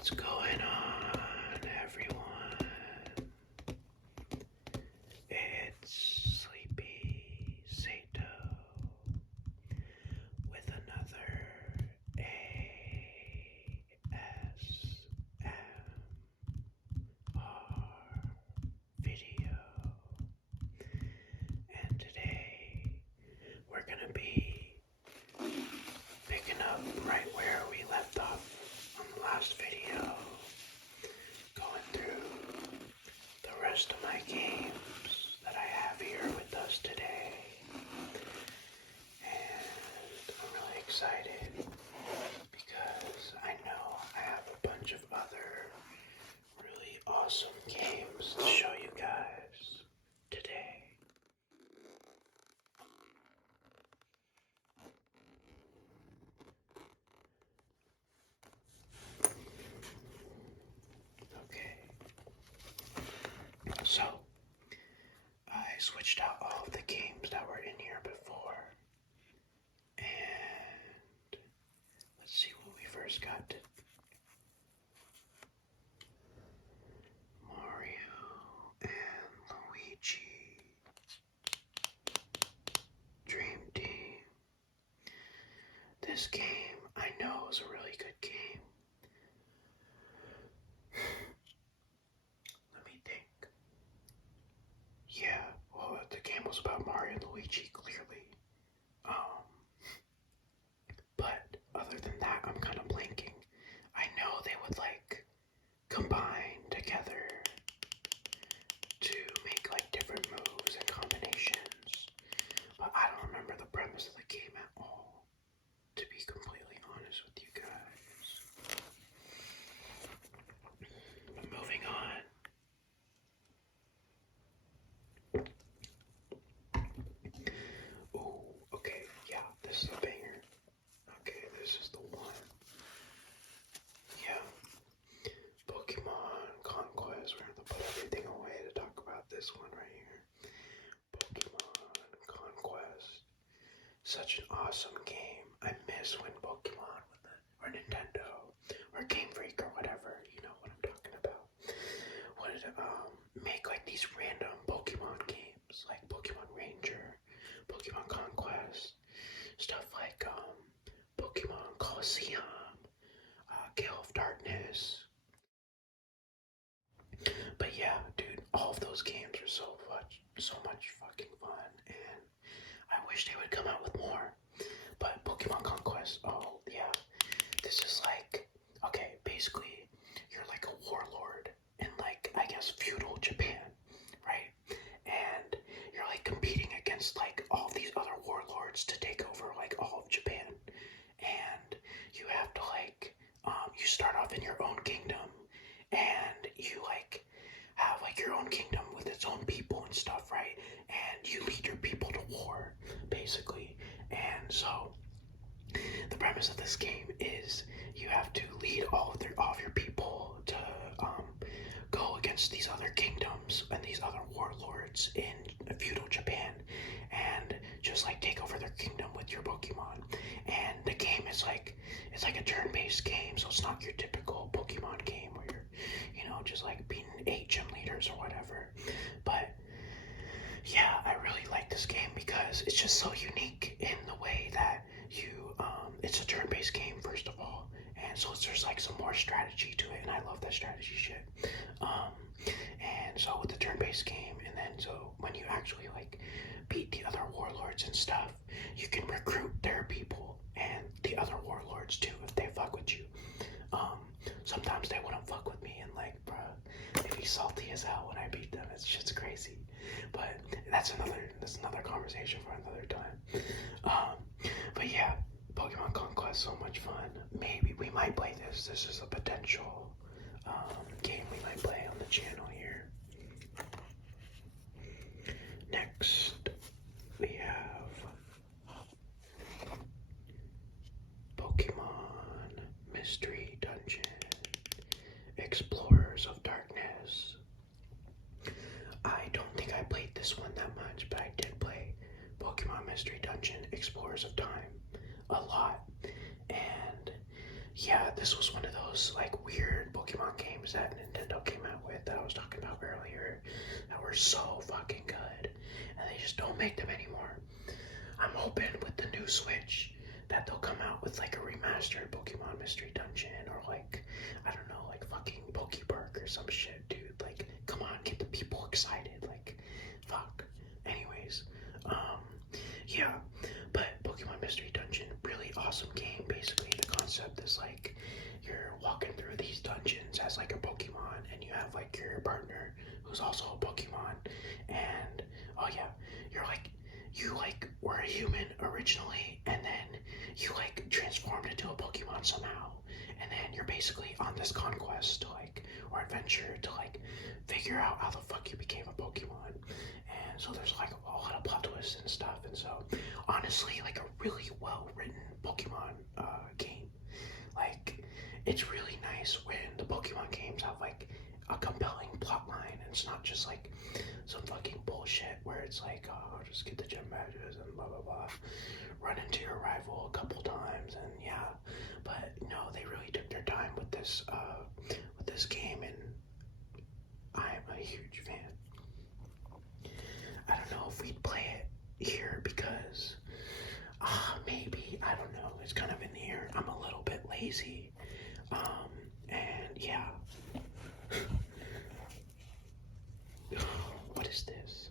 What's going on, everyone? It's Sleepy Sato with another ASMR video. And today we're gonna be picking up right where we left off on the last video, going through the rest of my games that I have here with us today. And I'm really excited because I know I have a bunch of other really awesome games to show you guys today. Okay, so I switched out all of the games that were in here before, and let's see what we first got. Mario and Luigi Dream Team. This game I know is a really good game. Let me think. Yeah, well, the game was about Mario and Luigi, clearly. But other than that, I'm kind of blanking. I know they would combine together to make different moves and combinations, but I don't remember the premise of the game at all, to be completely honest with you guys. But moving on. Ooh, okay, yeah, this is a banger. Okay, this is the one. Yeah. Pokemon Conquest. We're gonna put everything away to talk about this one right here. Pokemon Conquest. Such an awesome game. I miss when Pokemon or Nintendo or Game Freak or whatever, you know what I'm talking about, would make these random Pokemon games like Pokemon Ranger, Pokemon Conquest, stuff like Pokemon Coliseum, Gale of Darkness. But yeah, dude, all of those games are so much fucking fun, and I wish they would come out with more. But Pokemon Conquest, oh yeah, this is okay, basically, you're like a warlord in I guess feudal Japan, right? And you're competing against all these other warlords to take over all of Japan. And you have to you start off in your own kingdom, and you have your own kingdom with its own people and stuff, right? And you lead your people to war, basically. And so the premise of this game is you have to lead all of your people to go against these other kingdoms and these other warlords in feudal Japan, and just take over their kingdom with your Pokemon. And the game is it's a turn-based game, so it's not your typical Pokemon game where you're just beating 8 gym leaders or whatever. But yeah, I really like this game because it's just so unique in the way that it's a turn-based game, first of all, and so there's some more strategy to it, and I love that strategy shit. And so with the turn-based game, and then so when you actually beat the other warlords and stuff, you can recruit their people and the other warlords too if they fuck with you. Sometimes they wouldn't fuck with me, and bruh, they'd be salty as hell when I beat them. It's just crazy. But that's another conversation for another time. But yeah, Pokemon Conquest, so much fun. Maybe we might play this. This is a potential game we might play on the channel here. Next, we have Pokemon Mystery Dungeon, Explorers of Darkness. I don't think I played this one that much, but I did play Pokemon Mystery Dungeon, Explorers of Time a lot. And yeah, this was one of those like weird Pokemon games that Nintendo came out with that I was talking about earlier that were so fucking good, and they just don't make them anymore. I'm hoping with the new Switch that they'll come out with like a remastered Pokemon Mystery Dungeon, or like, I don't know, like fucking Pokepark or some shit, dude. Like, come on, get the people excited. Like, fuck. Anyways, yeah, but Pokemon Mystery Dungeon, really awesome game. Basically, the concept is like you're walking through these dungeons as like a Pokemon, and you have like your partner who's also a Pokemon, and oh yeah, you're like you like were a human originally, and then you like transformed into a Pokemon somehow, and then you're basically on this conquest to like or adventure to like figure out how the fuck you became a Pokemon. And so there's like a lot of plot twists and stuff, and so honestly, like a really well written Pokemon game. Like, it's really nice when the Pokemon games have like a compelling plot line, and it's not just like some fucking bullshit where it's like, oh, just get the gym badges and blah blah blah, run into your rival a couple times, and yeah. But no, they really took their time with this game, and I'm a huge fan. I don't know if we'd play it here because maybe, I don't know, it's kind of in the air. I'm a little bit lazy. And yeah. What is this?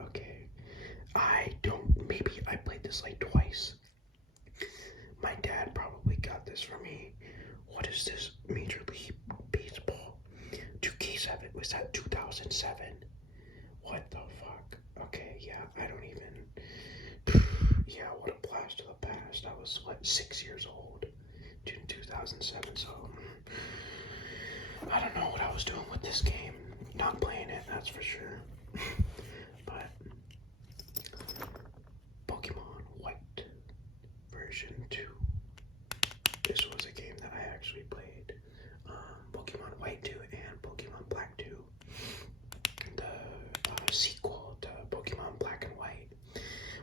Okay. Maybe I played this like twice. My dad probably got this for me. What is this? Major League Baseball. 2K7. Was that 2007? What the fuck? Okay, yeah, I don't even. Yeah, what a blast to the past. I was, 6 years old in 2007, so I don't know what I was doing with this game. Not playing it, that's for sure. But Pokemon White version 2. This was a game that I actually played. Pokemon White 2 and Pokemon Black 2. The sequel to Pokemon Black and White,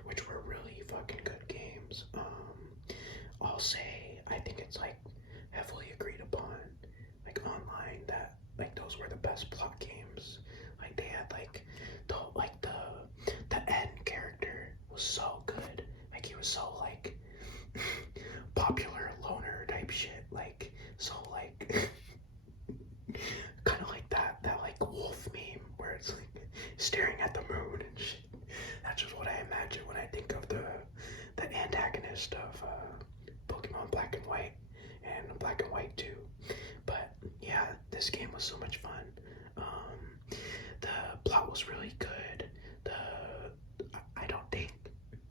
which were really fucking good games. I'll say, I think it's like heavily agreed upon, like online, that like those were the best plot games. Like they had the end character was so good. Like he was so like popular loner type shit. Like so like kind of like that like wolf meme where it's like staring at the moon and shit. That's just what I imagine when I think of the antagonist of Pokemon Black and White and Black and White 2. But yeah, this game was so much fun. The plot was really good. I don't think,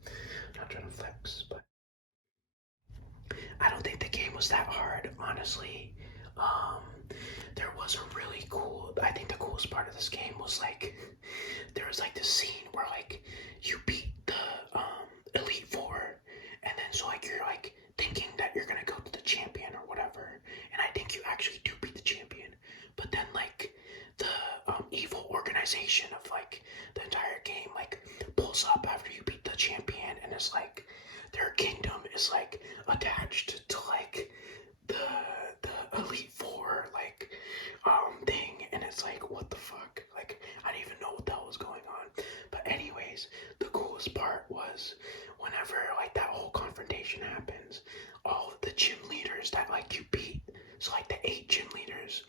I'm not trying to flex, but I don't think the game was that hard, honestly. There was a really cool, I think the coolest part of this game was like, there was like this scene where like you beat the Elite Four, and then so like you're like thinking that you're gonna go to the champion or whatever, and I think you actually do beat the champion, but then like the evil organization of like the entire game like pulls up after you beat the champion, and it's like their kingdom is like attached to like the Elite Four like thing, and it's like, what the fuck? Like I didn't even know what the hell was going on. But anyways, the coolest part was whenever like that whole confrontation happens, all of the gym leaders that like you beat, so like the 8 gym leaders,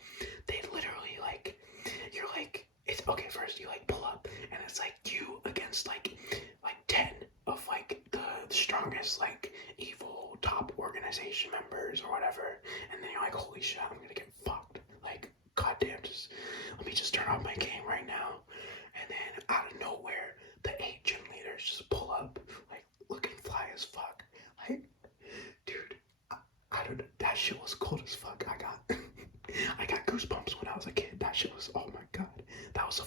they literally like, you're like, it's okay, first you like pull up and it's like you against like 10 of like the strongest like evil top organization members or whatever, and then you're like, holy shit, I'm gonna get fucked. Like, goddamn, just let me just turn off my game right now. And then out of nowhere, the 8 gym leaders just pull up, like looking fly as fuck. Like, dude, I don't know, that shit was cool as fuck. I got goosebumps when I was a kid. That shit was, oh my god, that was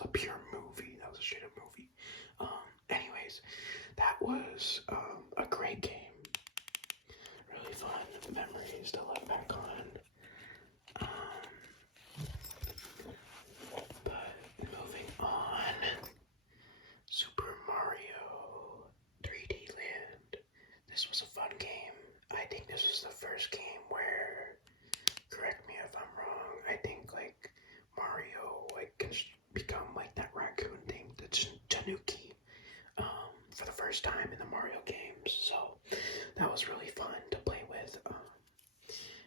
a pure movie. That was a straight up movie. Anyways, that was a great game. Really fun memories to look back on. But moving on, Super Mario 3D Land. This was a fun game. I I think this is the first game where, correct me if I'm wrong, I think like Mario like can become like that raccoon thing, the Tanuki, for the first time in the Mario games. So that was really fun to play with.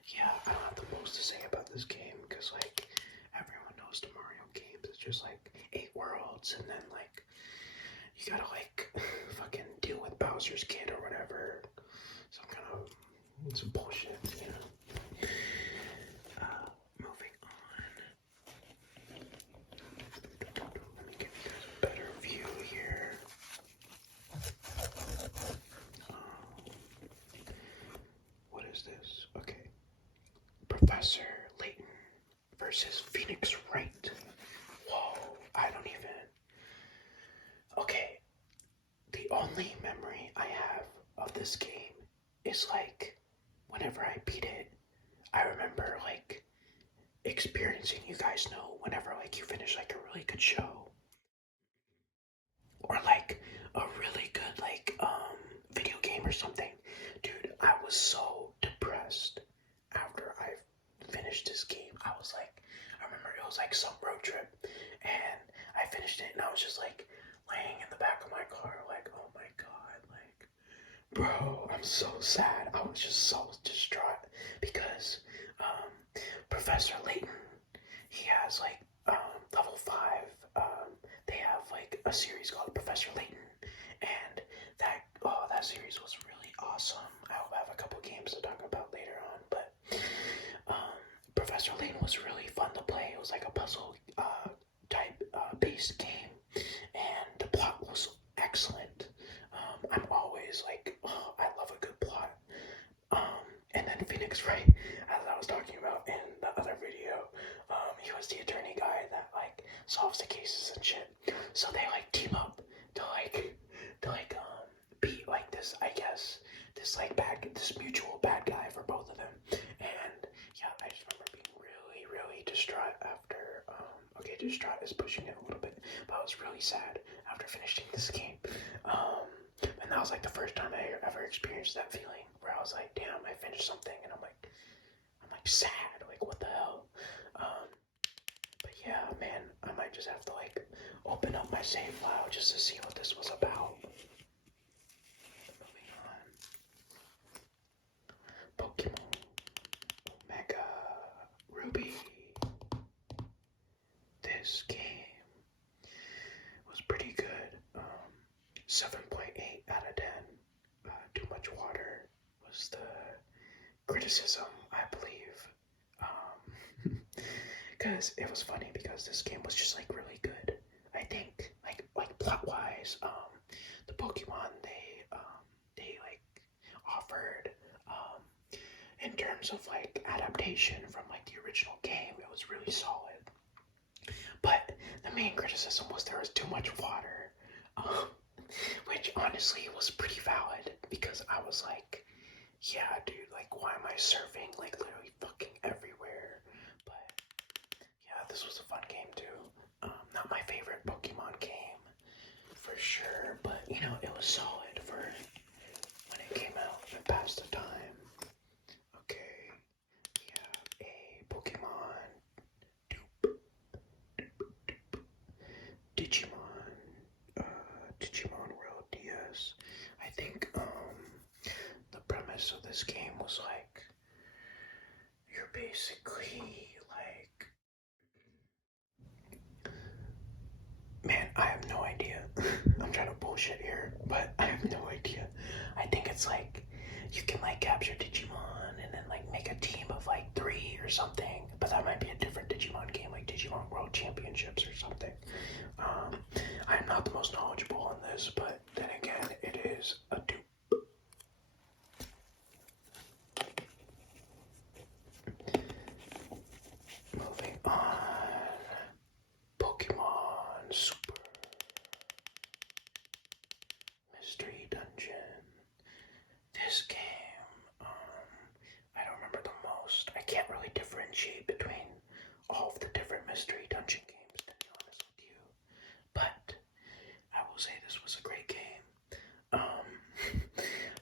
Yeah, I don't have the most to say about this game because like everyone knows the Mario games. It's just like 8 worlds, and then like you gotta like fucking deal with Bowser's kid or whatever. Some kind of some bullshit, you know. Moving on. Let me give you guys a better view here. What is this? Okay. Professor Layton versus Phoenix Wright. Whoa, I don't even. Okay, the only memory I have of this game is like whenever I beat it, I remember like experiencing, you guys know, whenever like you finish like a really good show or like a really good like video game or something. Dude, I was so depressed after I finished this game. I was like, I remember it was like some road trip and I finished it and I was just like laying in the back of my car like, oh my god, like bro, I'm so sad. I was just so distraught because Professor Layton, he has like level 5. They have like a series called Professor Layton, and that series was really awesome. I hope I have a couple games to talk about later on, but Professor Layton was really fun to play. It was like a puzzle type based game, and the plot was excellent. I'm always like, oh, I love a good plot. And then Phoenix Wright, as I was talking about in the other video, he was the attorney guy that like solves the cases and shit. So they like team up to beat like this, I guess, this mutual bad guy for both of them. And yeah, I just remember being really, really distraught after. Okay, distraught is pushing it a little bit, but I was really sad after finishing this game. And that was like the first time I ever experienced that feeling where I was like, damn, I finished something and I'm like sad, like what the hell? But yeah, man, I might just have to like open up my save file just to see what this was about. Moving on. Pokemon Omega Ruby. This game was pretty good. 7.8 out of 10. Too much water was the criticism, I believe. Because it was funny because this game was just like really good. I think like plot wise, the Pokemon they like offered in terms of like adaptation from like the original game, it was really solid. But the main criticism was there was too much water. Which honestly was pretty valid because I was like, yeah, dude, like, why am I surfing like literally fucking everywhere? But yeah, this was a fun game too. Not my favorite Pokemon game for sure, but you know, it was solid for when it came out and passed the time. Okay, we have a Pokemon Digimon, Digimon World DS. I think the premise of this game was like you're basically like, man, I have no idea. I'm trying to bullshit here, but I have no idea. I think it's like you can like capture Digimon and then like make a team of like 3 or something, but that might be a different Digimon game, like Digimon World Championships or something. I'm not the most knowledgeable on this, but then again, it is a dupe. Moving on. Pokemon Super Mystery Dungeon. This game, I don't remember the most. I can't really differentiate between all of the different Mystery Dungeon games, to be honest with you. But I will say this was a great game.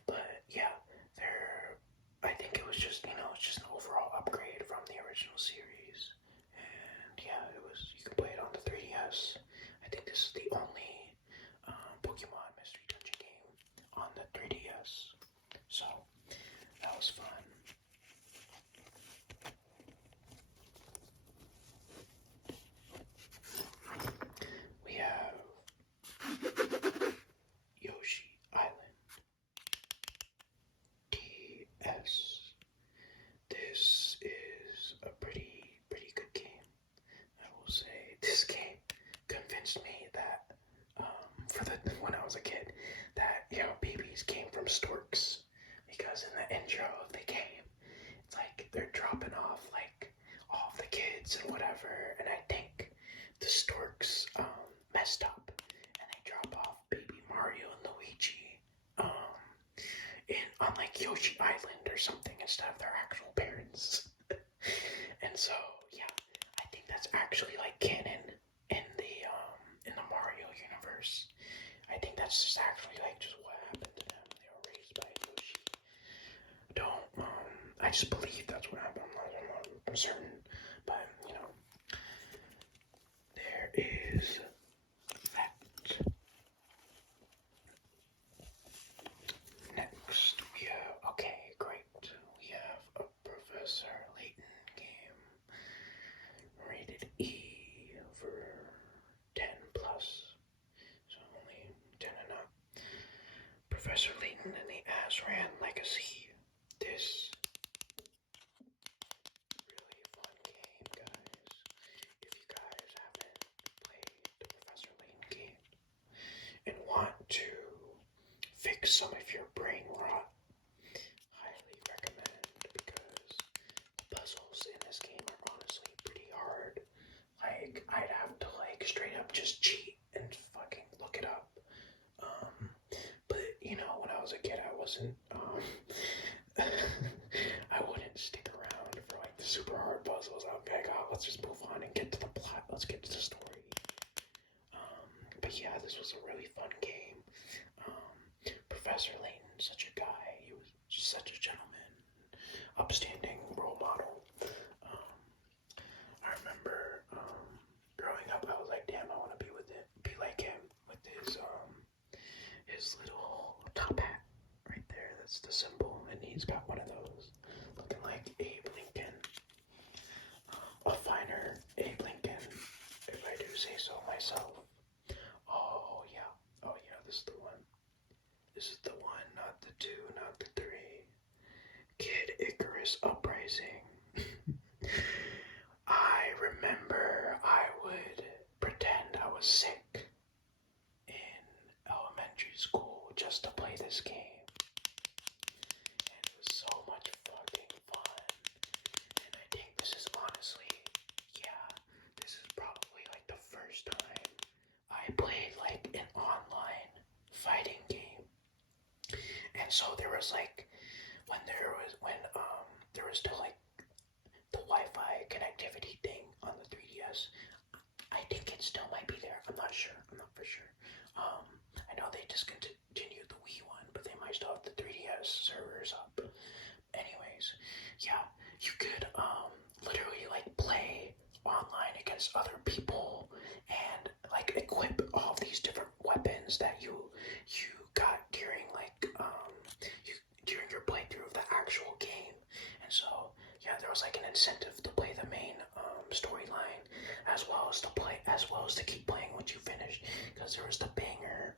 But yeah, there 3DS. So that was fun. We have Yoshi Island DS. This is a pretty good game. I will say this game convinced me that when I was a kid that babies came from storks, because in the intro of the game it's like they're dropping off like all of the kids and whatever, and I think the storks messed up and they drop off baby Mario and Luigi on like Yoshi Island or something instead of their actual parents. And so yeah, I think that's actually like canon in the Mario universe. I think that's just actually like just what happened to them. They were raised by Yoshi. I just believe that's what happened. I'm certain, but there is that. Next, we have, okay, great. We have a Professor Layton game, rated E for 10 plus, so only 10 and up. Professor Layton and the Azran Legacy. This really fun game, guys. If you guys haven't played the Professor Layton game and want to fix some of your brain rot, highly recommend, because the puzzles in this game are honestly pretty hard. Like, I'd have to like straight up just cheat and fucking look it up. But when I was a kid, I wasn't I wouldn't stick around for like the super hard puzzles. I'd be like, oh, let's just move on and get to the plot. Let's get to the story. But yeah, this was a really fun game. Professor Layton, such a guy. He was just such a gentleman, upstanding role model. I remember growing up, I was like, damn, I want to be like him with his little top hat right there. That's the symbol, and he's got one of those, looking like Abe Lincoln. A finer Abe Lincoln, if I do say so myself. Oh yeah, this is the one. This is the one, not the two, not the three. Kid Icarus Uprising. I remember I would pretend I was sick in elementary school just to play this game. And it was so much fucking fun. And I think this is honestly, this is probably like the first time I played like an online fighting game. And so there was like, when there was still like the Wi-Fi connectivity thing on the 3DS. I think it still might be there. I'm not sure. I'm not for sure. I know they discontinued the Wii one, but they might still have the 3DS servers up. Anyways, yeah, you could literally like play online against other people and like equip all these different weapons that you got during like during your playthrough of the actual game. And so yeah, there was like an incentive to play the main storyline as well as to keep playing once you finished, because there was the banger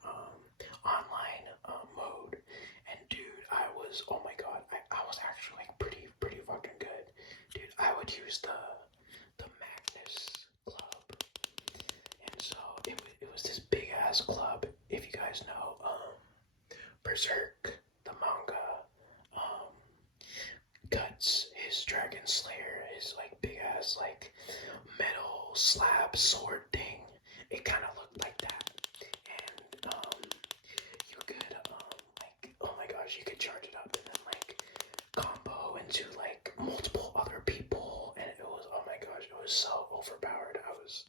online mode. And dude, I was, oh my god, I was actually like pretty fucking good. Dude, I would use the Magnus Club. And so it was this big ass club. If you guys know Berserk, the manga, Guts, his Dragon Slayer, his like big ass like metal slab sword thing. It kind of looked like that, and you could like, oh my gosh, you could charge it up and then like combo into like multiple other people, and it was, oh my gosh, it was so overpowered. I was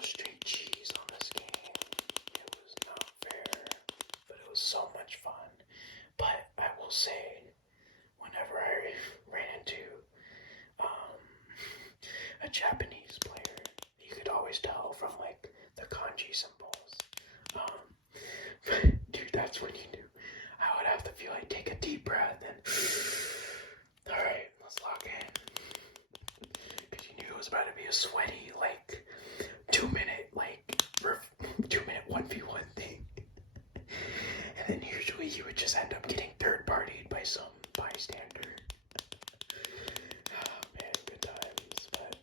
straight cheese on this game. It was not fair, but it was so much fun. But I will say, whenever I ran into a Japanese player, you could always tell from like the kanji symbols. Dude, that's when you knew. I would have to sweaty like 2 minute 2 minute 1v1 thing. And then usually you would just end up getting third partied by some bystander. Oh man, good times. But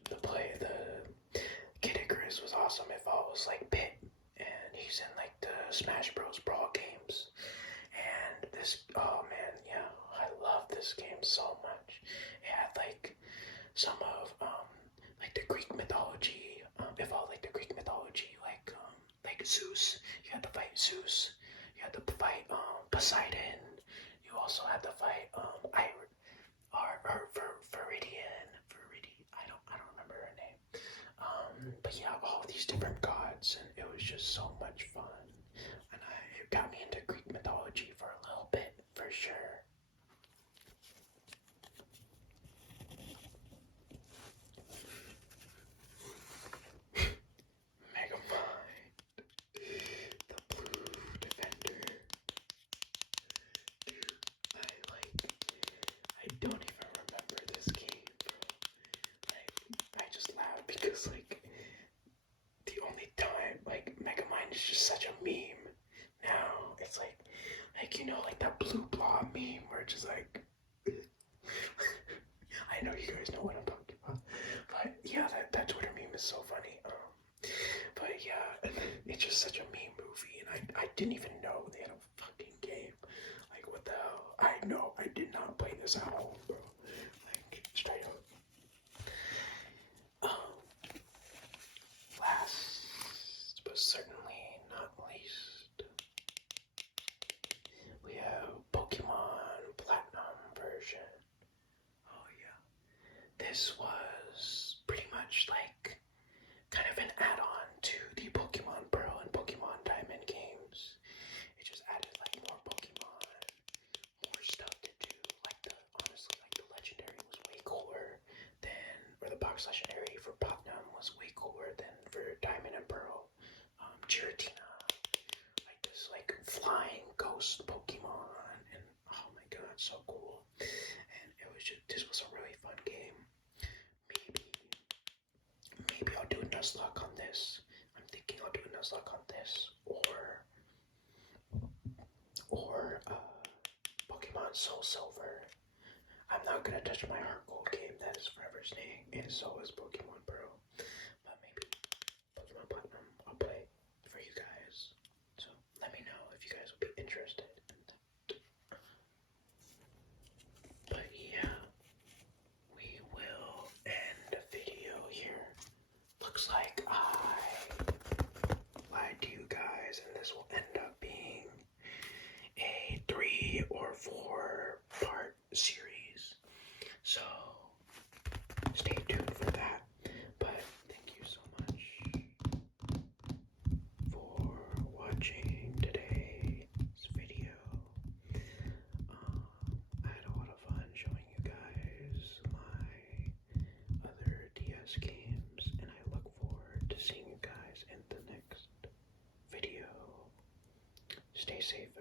the Kid Icarus was awesome. It follows like Pit, and he's in like the Smash Bros. Brawl games. And this, oh man, yeah, I love this game so much. It had like some of like the Greek mythology. It followed like the Greek mythology, like Zeus. You had to fight Zeus. You had to fight Poseidon. You also had to fight Viridian. I don't remember her name. But yeah, all these different gods, and it was just so much fun. And it got me into Greek mythology for a little bit, for sure. Megamind, the blue defender. Dude, I don't even remember this game, bro. I just laugh because the only time Megamind is just such a meme now. It's like like that blue blob meme where it's just like I know you guys know what I'm talking about. But yeah, that Twitter meme is so funny. But yeah, it's just such a meme movie, and I didn't even know they had a fucking game. Like, what the hell? I know I did not play this at home, bro. Like, straight up. Last, but certainly not least, we have Pokemon Platinum version. Oh yeah. This was pretty much like kind of an add-on to the Pokemon Pearl and Pokemon Diamond games. It just added like more Pokemon, more stuff to do. Honestly, the Legendary was way cooler than, or the box Legendary for Platinum was way cooler than for Diamond and Pearl. Giratina, this flying ghost Pokemon, and oh my god, so cool. And this was a really fun game. Maybe I'll do a Nuzlocke on this. I'm thinking I'll do a Nuzlocke on this, or Pokemon Soul Silver. I'm not gonna touch my Heart Gold game. That is forever staying, and so is Pokemon Pearl. But maybe Pokemon Platinum I'll play for you guys. So let me know if you guys would be interested in that. But yeah, we will end the video here. Looks like I lied to you guys, and this will end up being a 3 or 4 part series. So stay tuned for that. But thank you so much for watching today's video. I had a lot of fun showing you guys my other DS games, and I look forward to seeing you guys in the next video. Stay safe.